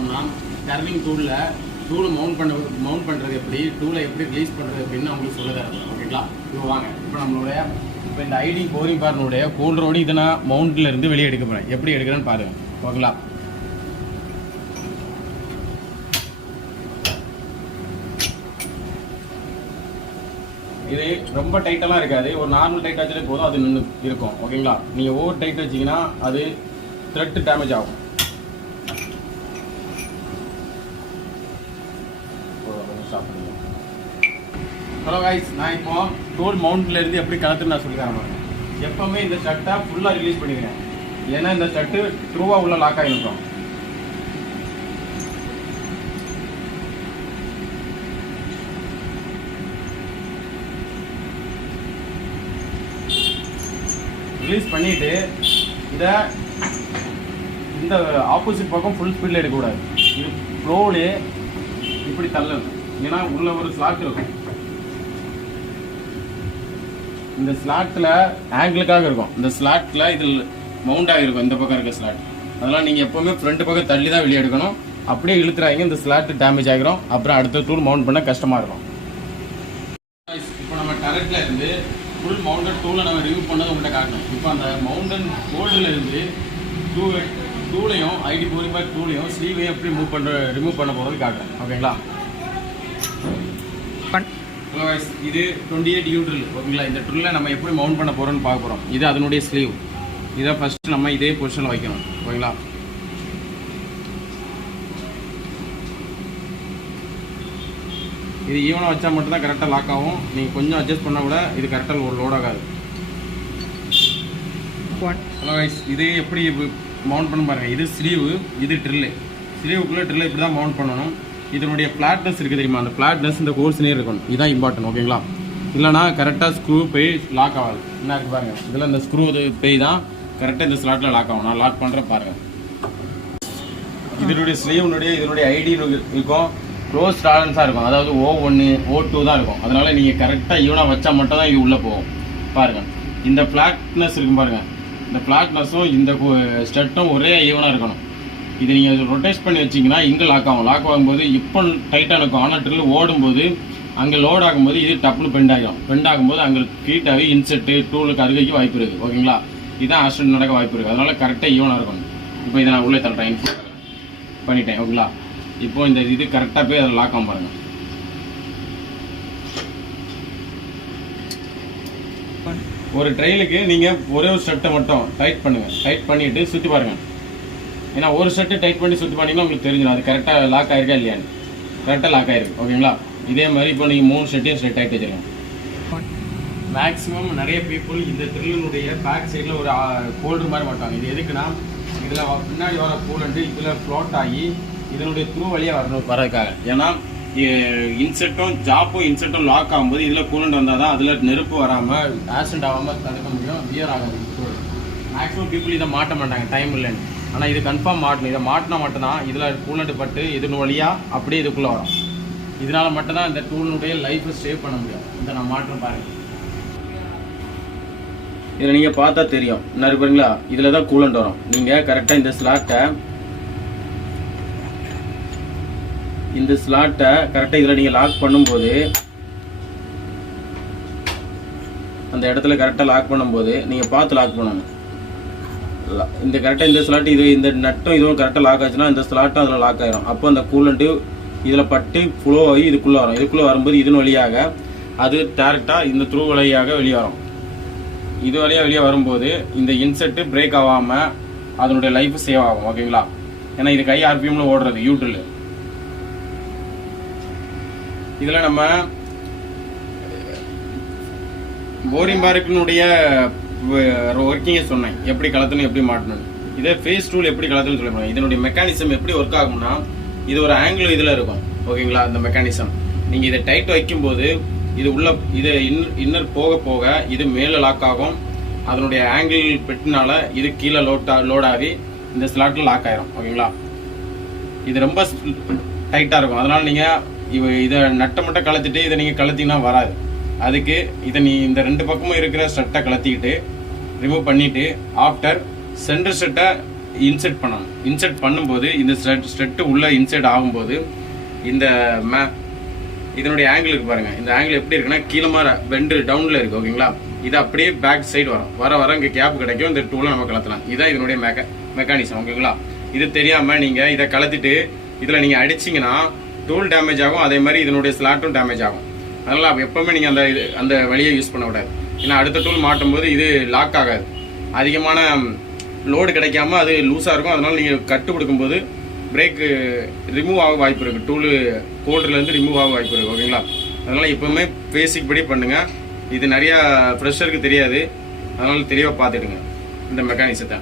பார்த்தோம்னா டர்னிங் டூலை மவுண்ட் பண்ணுறது எப்படி, டூலை எப்படி ரிலீஸ் பண்ணுறது அப்படின்னு உங்களுக்கு சொல்ல தரேன். ஓகேங்களா? இப்போ வாங்க, இப்போ இந்த ஐடி போரிங் பார்னுடைய கூலரோடு இதை நான் மவுண்ட்ல இருந்து வெளியே எடுக்க போகிறேன். எப்படி எடுக்கிறேன்னு பாருங்க. ஓகேங்களா? இது ரொம்ப டைட்டெல்லாம் இருக்காது, ஒரு நார்மல் டைட் வச்சாலே போதும், அது நின்று இருக்கும். ஓகேங்களா? நீங்கள் ஓவர் டைட் வச்சிங்கன்னா அது த்ரெட் டேமேஜ் ஆகும். ஹலோ கைஸ், நான் இப்போ டூல் மவுண்ட்ல இருந்து எப்படி கலத்துன்னு நான் சொல்லி தரேன். எப்பவுமே இந்த ஷர்ட்டை ஃபுல்லாக ரிலீஸ் பண்ணிக்கிறேன், ஏன்னா இந்த ஷர்ட்டு ட்ரூவாக உள்ள லாக் ஆகிருக்கும். ரிலீஸ் பண்ணிட்டு இதை இந்த ஆப்போசிட் பக்கம் ஃபுல் ஸ்பீடில் எடுக்கக்கூடாது, இது ஃப்ளோலே இப்படி தள்ளணும். ஏன்னா உள்ள ஒரு ஸ்லாட் இருக்கும், இந்த ஸ்லாட்டில் ஆங்கிளுக்காக இருக்கும், இந்த ஸ்லாட்டில் இதில் மவுண்ட் ஆகிருக்கும் இந்த பக்கம் இருக்க ஸ்லாட். அதெல்லாம் நீங்கள் எப்போவுமே ஃப்ரண்ட் பக்கம் தள்ளி தான் வெளியே எடுக்கணும். அப்படியே இழுத்துறாங்க, இந்த ஸ்லாட் டேமேஜ் ஆகிரும், அப்புறம் அடுத்த டூல் மவுண்ட் பண்ண கஷ்டமாக இருக்கும். இப்போ நம்ம டரெட்டில் இருந்து ஃபுல் மவுண்டட் டூலை நம்ம ரிமூவ் பண்ணதை உங்கள்கிட்ட காட்டணும். இப்போ அந்த மவுண்டன் ஹோல்டில் இருந்து டூலையும் ஐடி போரிங் பார்க் டூலையும் ஸ்லீவையும் எப்படி ரிமூவ் பண்ண போகிறது காட்டுறேன். ஓகேங்களா? இது 28 யூ ட்ரில். ஓகேங்களா? இந்த ட்ரில்லை நம்ம எப்படி மவுண்ட் பண்ண போகிறோம்னு பார்க்க போகிறோம். இது அதனுடைய ஸ்லீவ். இதை ஃபஸ்ட்டு நம்ம இதே பொசிஷனில் வைக்கணும். ஓகேங்களா? இது ஈவனாக வச்சா மட்டும்தான் கரெக்டாக லாக் ஆகும். நீங்கள் கொஞ்சம் அட்ஜஸ்ட் பண்ணால் கூட இது கரெக்டாக ஒரு லோட் ஆகாது. ஹலோ கைஸ், இது எப்படி மவுண்ட் பண்ண பாருங்கள். இது ஸ்லீவு, இது ட்ரில்லு. ஸ்லீவுக்குள்ளே ட்ரில்லை இப்படி தான் மவுண்ட் பண்ணணும். இதனுடைய ஃப்ளாட்னஸ் இருக்குது தெரியுமா, அந்த ஃப்ளாட்னஸ் இந்த ஹோல்ஸ்னே இருக்கணும். இதுதான் இம்பார்ட்டன்ட். ஓகேங்களா? இல்லைனா கரெக்டாக ஸ்க்ரூ போய் லாக் ஆகாது. என்ன இருக்குது பாருங்கள், இதில் இந்த ஸ்க்ரூ போய் தான் கரெக்டாக இந்த ஸ்லாட்டில் லாக் ஆகும். நான் லாக் பண்ணுறேன் பாருங்கள். இதனுடைய ஸ்லீவ்னுடைய இதனுடைய ஐடி இருக்கும், க்ளோஸ் டாலன்ஸாக இருக்கும், அதாவது O1 O2 தான் இருக்கும். அதனால் நீங்கள் கரெக்டாக ஈவனாக வச்சா மட்டும் தான் இது உள்ளே போகும். பாருங்கள், இந்த ஃப்ளாட்னஸ் இருக்கும் பாருங்கள், இந்த ஃப்ளாட்னஸும் இந்த ஸ்டெட்டும் ஒரே ஈவனாக இருக்கணும். இது நீங்கள் ரொட்டேட் பண்ணி வச்சிங்கன்னா இங்கே லாக் ஆகும். லாக் ஆகும்போது இப்போ டைட்டாக இருக்கும், ஆனால் ட்ரில் ஓடும்போது அங்கே லோட் ஆகும்போது இது டப்புன்னு பெண்ட் ஆகிடும். பெண்ட் ஆகும்போது அங்கே ஹீட்டாகி இன்செட்டு டூலுக்கு அருகைக்கு வாய்ப்பு இருக்குது. ஓகேங்களா? இதுதான் ஆக்சிடென்ட் நடக்க வாய்ப்பு இருக்குது. அதனால் கரெக்டாக ஈவனாக இருக்கணும். இப்போ இதை நான் உள்ளே தள்ளுறேன், பண்ணிட்டேன். ஓகேங்களா? இப்போ இந்த இது கரெக்டாக போய் அதை லாக் ஆகும் பாருங்கள். ஒரு ட்ரெயிலுக்கு நீங்கள் ஒரே ஒரு ஸ்டெட்டை மட்டும் டைட் பண்ணுங்கள். டைட் பண்ணிவிட்டு சுற்றி பாருங்கள். ஏன்னா ஒரு செட்டு டைட் பண்ணி சுற்றி பண்ணிங்கன்னா உங்களுக்கு தெரிஞ்சிடும் அது கரெக்டாக லாக் ஆகிருக்கா இல்லையான்னு. கரெக்டாக லாக் ஆகிருக்கு. ஓகேங்களா? இதே மாதிரி இப்போ நீங்கள் 3 செட்டையும் டைட் வச்சுருக்கோம். மேக்ஸிமம் நிறைய பீப்புள் இந்த ட்ரில்லினுடைய பேக் சைடில் ஒரு ஹோல்டர் மாதிரி மாட்டாங்க. இது எதுக்குன்னா இதில் பின்னாடி வர கூலண்ட்டு இதில் ஃப்ளோட் ஆகி இதனுடைய த்ரூ வழியாக வரதுக்காக. ஏன்னா இன்செட்டும் இன்செட்டும் லாக் ஆகும்போது இதில் கூலண்ட் வந்தால் தான் அதில் நெருப்பு வராமல் ஆக்சிடென்ட் ஆகாமல் தடுக்க முடியும், வியர் ஆகாது. மேக்ஸிமம் பீப்புள் இதை மாட்ட மாட்டாங்க, டைம் இல்லைன்னு. ஆனால் இது கன்ஃபார்ம் மாட்டணும். இதை மாட்டினா மட்டும்தான் இதில் கூலண்ட் பட்டு இதன் வழியாக அப்படியே இதுக்குள்ளே வரும். இதனால் மட்டும்தான் இந்த டூலினுடைய லைஃப்பை சேவ் பண்ண முடியும். இதை நான் மாற்றம் பாருங்கள். இதில் நீங்கள் பார்த்தா தெரியும் என்ன இருப்பீங்களா, இதில் தான் கூலண்ட் வரும். நீங்கள் கரெக்டாக இந்த ஸ்லாட்டை கரெக்டாக இதில் நீங்கள் லாக் பண்ணும்போது அந்த இடத்துல கரெக்டாக லாக் பண்ணும்போது நீங்கள் பார்த்து லாக் பண்ணணும். இந்த கரெக்டாக இந்த ஸ்லாட் இது இந்த நட்டும் இதுவும் கரெக்டாக லாக் ஆச்சுன்னா இந்த ஸ்லாட்டும் அதில் லாக் ஆகிரும். அப்போ அந்த கூலண்ட்டு இதில் பட்டு ஃப்ளோ ஆகி இதுக்குள்ளே வரும். இதுக்குள்ளே வரும்போது இதன் வழியாக அது டேரெக்டாக இந்த த்ரூ வழியாக வெளியே வரும். இது வழியாக வெளியே வரும்போது இந்த இன்செட்டு பிரேக் ஆகாமல் அதனுடைய லைஃப் சேவ் ஆகும். ஓகேங்களா? ஏன்னா இது கை RPMல ஓடுறது யூட்ரில். இதில் நம்ம போரிங் பார்க்கினுடைய ஒர்க்கிங்கை சொன்னேன், எப்படி கலத்தணும் எப்படி மாட்டணும். இதே ஃபேஸ் டூல் எப்படி கலத்தணும்னு சொல்லி இதனுடைய மெக்கானிசம் எப்படி ஒர்க் ஆகும்னா இது ஒரு ஆங்கிள் இதில் இருக்கும். ஓகேங்களா? இந்த மெக்கானிசம் நீங்கள் இதை டைட் வைக்கும்போது இது உள்ள இது இன்னர் போக போக இது மேலே லாக் ஆகும். அதனுடைய ஆங்கிள் பெட்டினால இது கீழே லோட் ஆகி இந்த ஸ்லாட்டில் லாக் ஆயிரும். ஓகேங்களா? இது ரொம்ப டைட்டாக இருக்கும். அதனால் நீங்கள் இதை நட்டை மட்டும் கலத்திட்டு இதை நீங்கள் கலத்திங்கன்னா வராது. அதுக்கு இதை இந்த 2 பக்கமும் இருக்கிற ஸ்டெட்டை கலத்திக்கிட்டு ரிமூவ் பண்ணிவிட்டு ஆஃப்டர் சென்டர் ஸ்டெட்டை இன்செர்ட் பண்ணணும். இன்செர்ட் பண்ணும்போது இந்த ஸ்ட்ரெட்டு உள்ள இன்செர்ட் ஆகும்போது இந்த இதனுடைய ஆங்கிள் இருக்கு பாருங்க. இந்த ஆங்கிள் எப்படி இருக்குன்னா கீழே மாதிரி பெண்டு டவுன்ல இருக்கு. ஓகேங்களா, இது அப்படியே பேக் சைடு வர இங்க கேப் கிடைக்கும். இந்த டூலை நம்ம கலத்தலாம். இதுதான் இதனுடைய மெக்கானிசம். ஓகேங்களா, இது தெரியாம நீங்க இதை கலத்திட்டு இதுல நீங்க அடிச்சீங்கன்னா டூல் டேமேஜ் ஆகும். அதே மாதிரி இதனுடைய ஸ்லாட்டும் டேமேஜ் ஆகும். அதனால எப்பவுமே நீங்க அந்த வழியை யூஸ் பண்ண கூடாது. ஏன்னா அடுத்த டூல் மாட்டும் போது இது லாக் ஆகாது. அதிகமான லோடு கிடைக்காம அது லூஸா இருக்கும். அதனால நீங்க கட்டு கொடுக்கும்போது பிரேக் ரிமூவ் ஆக வாய்ப்பு இருக்கு. டூலு கோல்டுல இருந்து ரிமூவ் ஆக வாய்ப்பு இருக்கு. ஓகேங்களா, அதனால எப்பவுமே பேசிக் படி பண்ணுங்க. இது நிறைய ஃப்ரெஷருக்கு தெரியாது. அதனால தெளிவாக பார்த்துடுங்க இந்த மெக்கானிசத்தை.